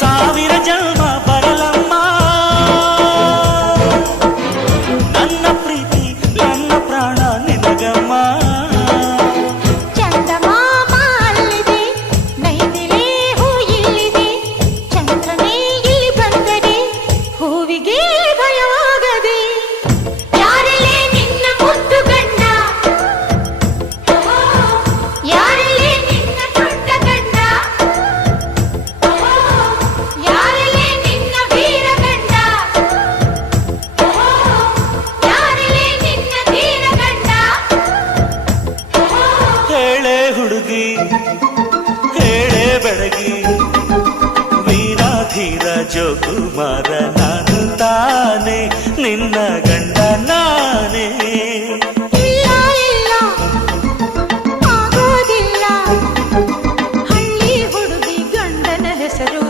ಸಾವಿರ ಜನ್ಮ ಬರಲಮ್ಮ ನನ್ನ ಪ್ರೀತಿ ನನ್ನ ಪ್ರಾಣ ನಿನಗಮ್ಮ. ಚಂದಮಾಮ ಅಲ್ಲಿದೆ, ನೈದಿಲೆ ಹೂ ಇಲ್ಲಿದೆ, ಚಂದ್ರನೇ ಇಲ್ಲಿ ಬಂದರೆ ಹೂವಿಗೆ ಭಯವಾಗದೆ. ಯಾರಲ್ಲೇ ನಿನ್ನ ಮುದ್ದು ಗಂಡ, ಯಾರಲ್ಲೇ ನಿನ್ನ ದೊಡ್ಡ ಗಂಡ, ಯಾರಲ್ಲೇ ನಿನ್ನ ವೀರ ಗಂಡ, ಯಾರಲ್ಲೇ ನಿನ್ನ ಧೀರ ಗಂಡ. ಹೇಳೆ ಹುಡುಗಿ ಹೇಳೆ ಬೆಳಗಿ, ವೀರ ಧೀರ ಜೋಕುಮಾರ ನಾನು ತಾನೆ ನಿನ್ನ